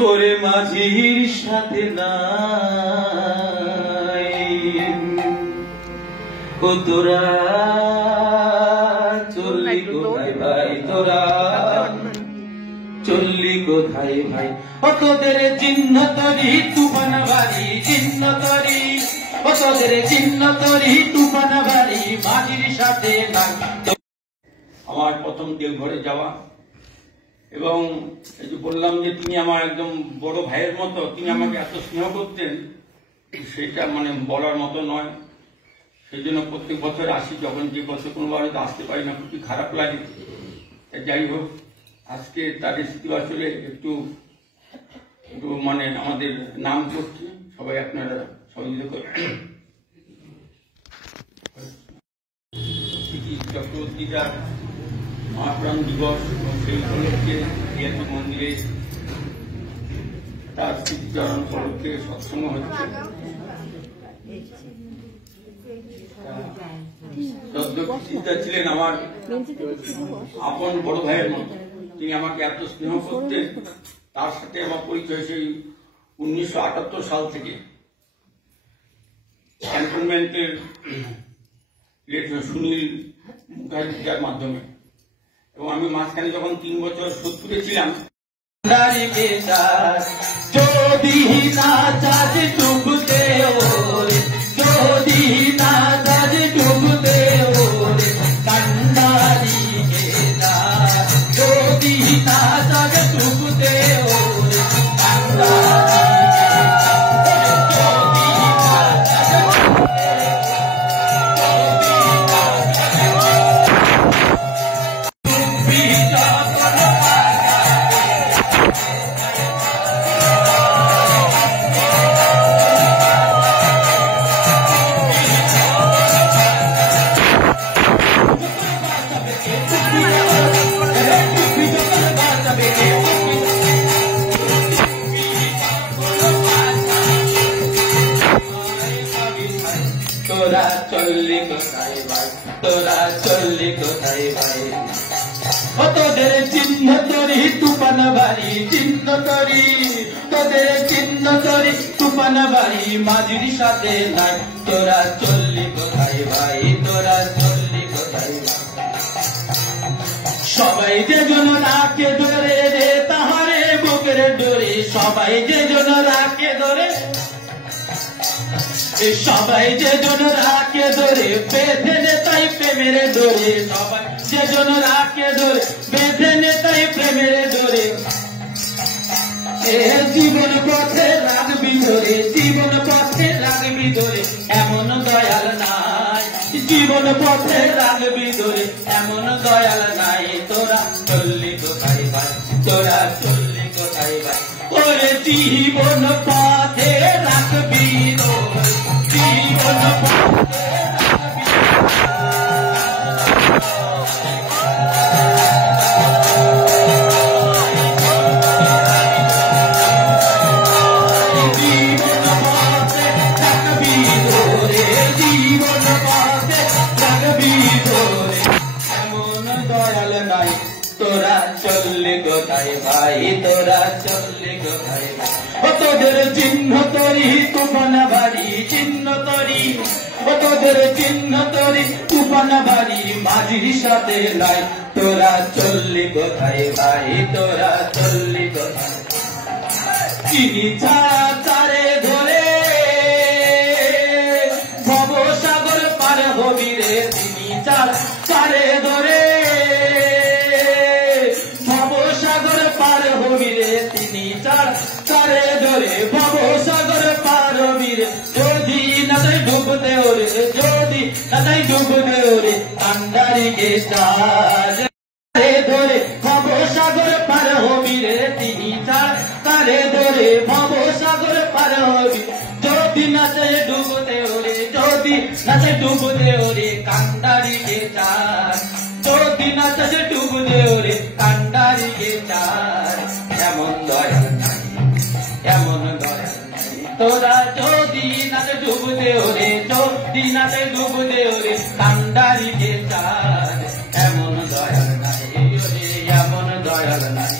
করে মাঝির সাথে নাই ও তোরা চললি কোথায় ভাই, তোরা চললি কোথায় ভাই, ও তোদের চিহ্ন তরি তুফান বাড়ি, চিহ্ন তরি ও তোদের চিহ্ন তরি তুফান বাড়ি মাঝির সাথে নাই। আমার প্রথম দেওঘরে যাওয়া, এবং এই যে বললাম যে তিনি আমার একদম বড় ভাইয়ের মতো, তিনি আমাকে এত স্নেহ করতেন, সেটা মানে বলার মতো নয়। সেই জন্য প্রত্যেক বছর আসি, যখন যে বছর কোনোবার হয়তো আসতে পারি না, খুবই খারাপ লাগে। যাই হোক, আজকে তার স্মৃতি বাচলে একটু মানে আমাদের নাম করছি, সবাই আপনারা সহযোগিতা করবেন। চক্রবর্তীটার মহাপ্রাণ দিবস, এবং সেই উপলক্ষে বিআরপি মন্দিরে তার স্মৃতিচারণ উপলক্ষে সৎসঙ্গ হচ্ছে। চিন্তা ছিলেন আমার আপন বড় ভাইয়ের মতো, তিনি আমাকে এত স্নেহ করতেন। তার সাথে আমার পরিচয় সেই 1978 সাল থেকে ক্যান্টনমেন্টের সুনীল মুখার্জির মাধ্যমে, এবং আমি মাঝখানে যখন 3 বছর সত্তরে ছিলাম। যদি না চাঁদ ডুবতে ওরে, যদি না চাঁদ ডুবতে ওরে কান্ডারি গেদা, যদি না চাঁদ ডুবতে ওরে কান্ডারি তোরা চললি কোথায় ভাই, তোরা চললি কোথায় ভাই, ও তোদের চিহ্ন তরি তুফান বাড়ি, চিহ্ন তরি তোদের চিহ্ন তরি তুফান বাড়ি মাঝির সাথে নাই। তোরা চললি কোথায় ভাই, তোরা চললি কোথায় ভাই। সবাই যে জন রাখে ধরে রে তাহারে বুকের ডোরে, সবাই যে জন রাখে ধরে, সবাই যে জন রাখে ধরে বেঁধে নেতাই প্রেমের ডোরে, সবাই যে জন রাখে ধরে বেঁধে নেতাই প্রেমের ডোরে। জীবন পথে রাখবি ধরে, জীবন পথে রাখবি ধরে এমন দয়াল নাই, জীবন পথে রাখবি ধরে এমন দয়াল নাই। তোরা চললি কোথায় ভাই, তোরা চললি কোথায় ভাই, ওরে জীবন পথে রাখবি ধরে, জীবন পথে তোরা চললি কোথায় ভাই, তোরা চললি কোথায় ভাই, ও তোদের চিহ্ন তরি তুফান বাড়ি, চিহ্ন তরি ও তোদের চিহ্ন তরি তুফান বাড়ি মাঝির সাথে নাই। তোরা চললি কোথায় ভাই, তোরা চললি কোথায়, চিনি ছাড়া তারে ধরে ভবসাগর পার হবি রে, চিনি ছাড়া তারে ধরে তিনি তারে ধরে ভবসাগর পার হবি রে, যদি না তাই ডুবতে ওরে, যদি না তাই ডুবতে ওরে কান্ডারি গেদা, ধরে ভবসাগর পার হবি রে, তিনি তারে ধরে ভবসাগর পার হবি, যদি না তাই ডুবতে ওরে, যদি না তাই ডুবতে ওরে কান্ডারি গেদা, যদি না তাই ডুবতে ওরে কান্ডারি গেদা। এমন দয়াল নাই, এমন দয়াল নাই, তোরা যদি না ডুবতে ওরে, যদি না ডুবতে ওরে কান্ডারি গেদা। এমন দয়াল নাই, এমন দয়াল নাই।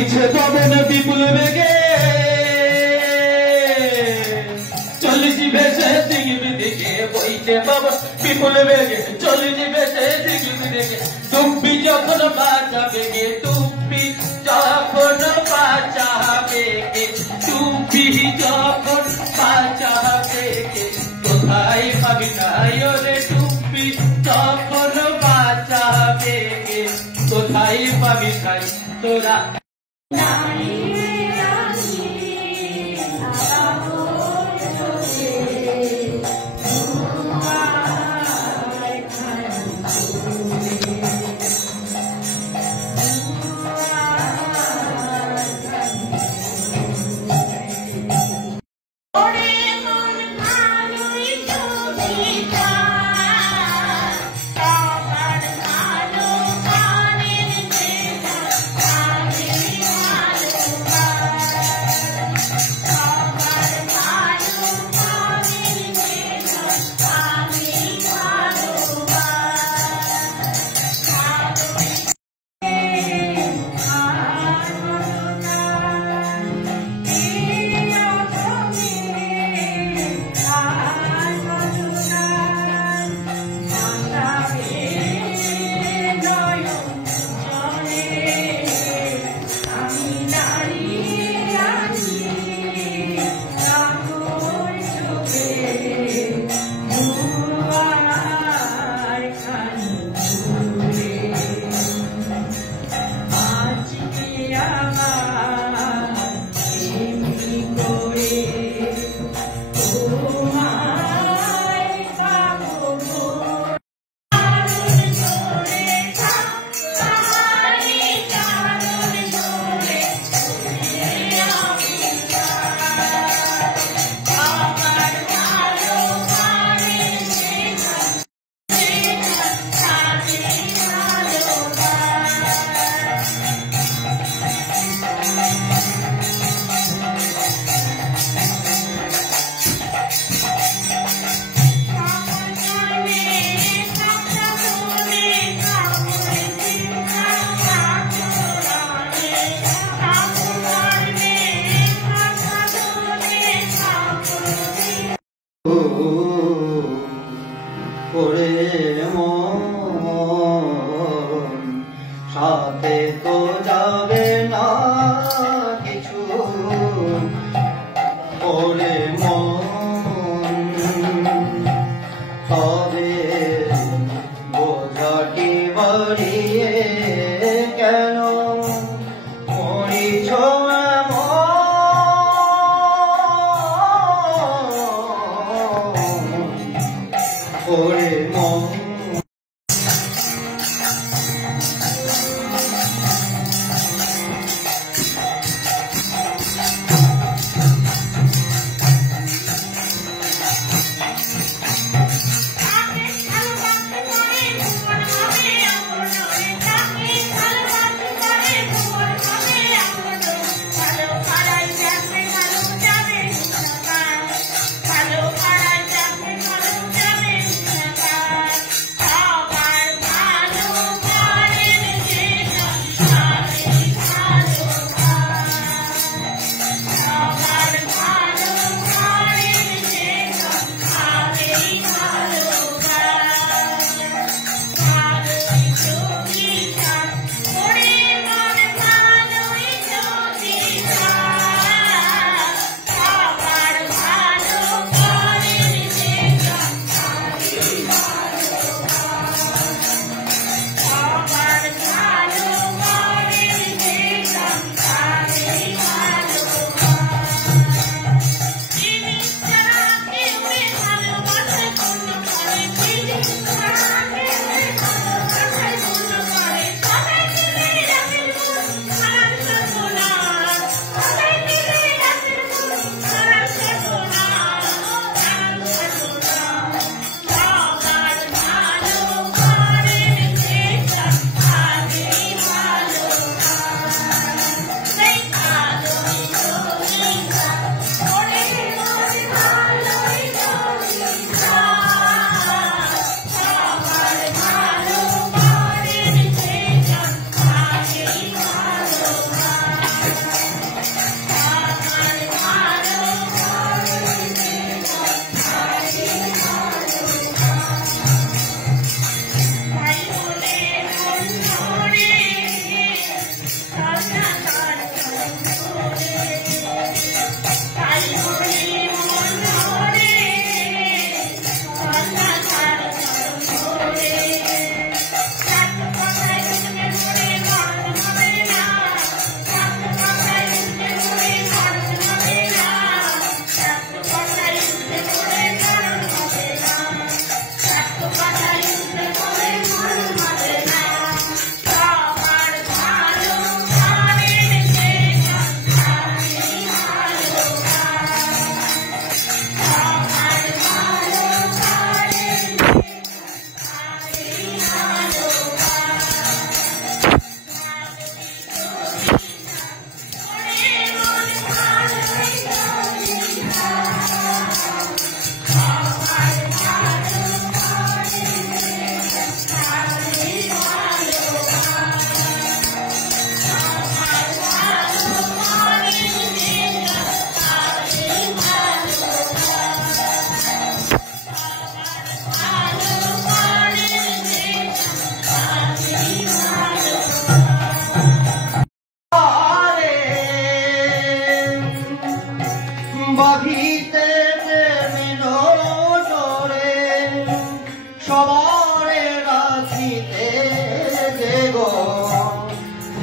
বইছে পবন বিপুল বেগে চল্লিশ ভেসে সিংবি দিকে বইছে পবন বিপুল বেগে চল্লিশ ভেসে সিংবি দিকে টুপি যখন বাঁচা বেগে টুপি যখন বাঁচা বেগে টুপি যখন বাঁচা বেগে কোথায় পাবি নাই রে টুপি যখন বাঁচা বেগে কোথায় পাবি নাই তোরা সাথে তো যাবে না কিছু ওরে মন তবে বোঝাটি বাড়িয়ে কেন মরিছ ওরে মন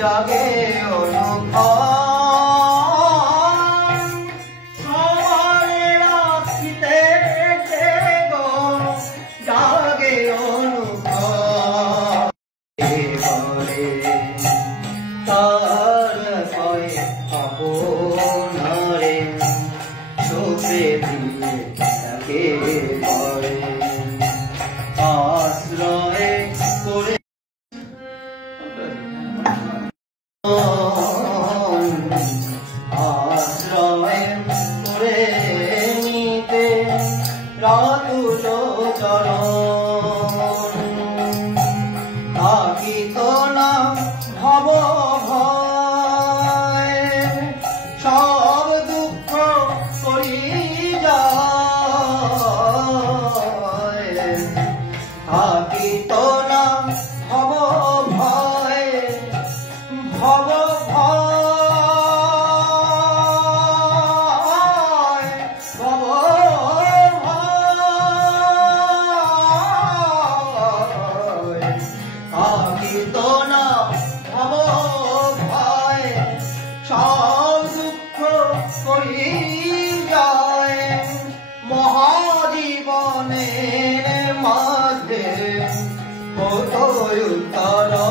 জাগে অনুক্ষণ সবারে রাখিতে গো জাগে অনুক্ষণ এবারে তার ভয়ে আপনারে সুখে দিয়ে তাকে পড়ে আশ্রয়ে করে আশ্রয়ে করে নিতে রাতুল চরণ থাকিত না ভব ভয় সব দুঃখ করি যায় থাকিত না ভব ভয় ভব ভয় ভব ভয় থাকিত না ভব ভয় সব দুঃখ করি যায় মহাজীবনের মাঝে কতই উত্তরণ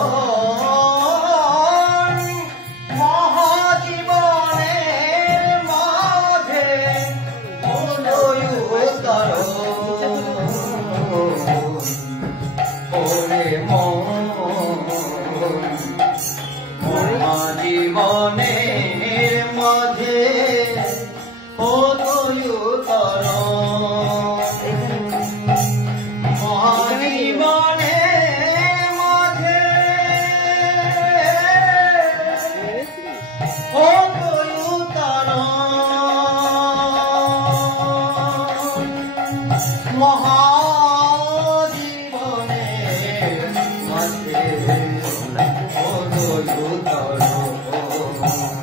মহাজীবনের মাঝে কতই উত্তরণ ওরে মন মহাজীবনের মাঝে কতই উত্তরণ মহাজীবনের মাঝে কতই উত্তরণ মহাজীবনের মাঝে কতই উত্তরণ